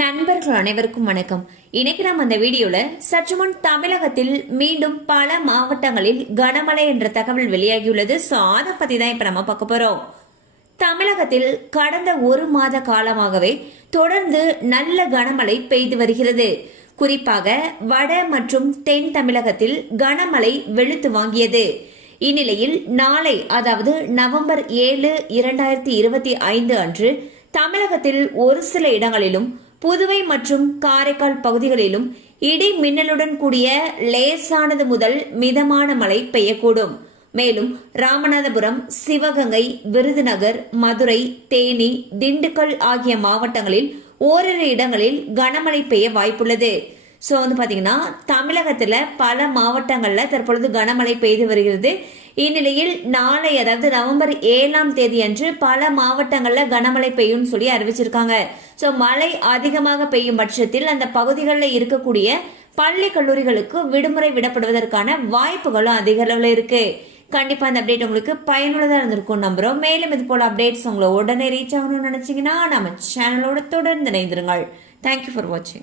நண்பர்கள் அனைவருக்கும் வணக்கம். இன்னைக்கு நம்ம அந்த வீடியோல சற்று முன் தமிழகத்தில் மீண்டும் பல மாவட்டங்களில் கனமழை என்ற தகவல் வெளியாகியுள்ளது. சோ அதை பத்தி தான் இப்ப நம்ம பார்க்க போறோம். தமிழகத்தில் கடந்த ஒரு மாத காலமாகவே தொடர்ந்து நல்ல கனமழை பெய்து வருகிறது. குறிப்பாக வட மற்றும் தென் தமிழகத்தில் கனமழை வெளுத்து வாங்கியது. இந்நிலையில் நாளை அதாவது நவம்பர் 7, 2025 அன்று தமிழகத்தில் ஒரு சில இடங்களிலும் புதுவை மற்றும் காரைக்கால் பகுதிகளிலும் இடி மின்னலுடன் கூடிய லேசானது முதல் மிதமான மழை பெய்யக்கூடும். மேலும் ராமநாதபுரம், சிவகங்கை, விருதுநகர், மதுரை, தேனி, திண்டுக்கல் ஆகிய மாவட்டங்களில் ஓரிரு இடங்களில் கனமழை பெய்ய வாய்ப்புள்ளது. சோ பாத்தீங்கன்னா தமிழகத்துல பல மாவட்டங்கள்ல தற்பொழுது கனமழை பெய்து வருகிறது. இந்நிலையில் நாளை அதாவது நவம்பர் 7 அன்று பல மாவட்டங்கள்ல கனமழை பெய்யும் சொல்லி அறிவிச்சிருக்காங்க. சோ மழை அதிகமாக பெய்யும் பட்சத்தில் அந்த பகுதிகளில் இருக்கக்கூடிய பள்ளி கல்லூரிகளுக்கு விடுமுறை விடப்படுவதற்கான வாய்ப்புகளும் அதிக அளவுல இருக்கு. கண்டிப்பா அந்த அப்டேட் உங்களுக்கு பயனுள்ளதா இருந்திருக்கும் நம்புறோம். மேலும் இது போல அப்டேட்ஸ் உங்களை உடனே ரீச் ஆகணும்னு நினைச்சீங்கன்னா நம்ம சேனலோட தொடர்ந்து இணைந்திருங்கள். தேங்க்யூ ஃபார் வாட்சிங்.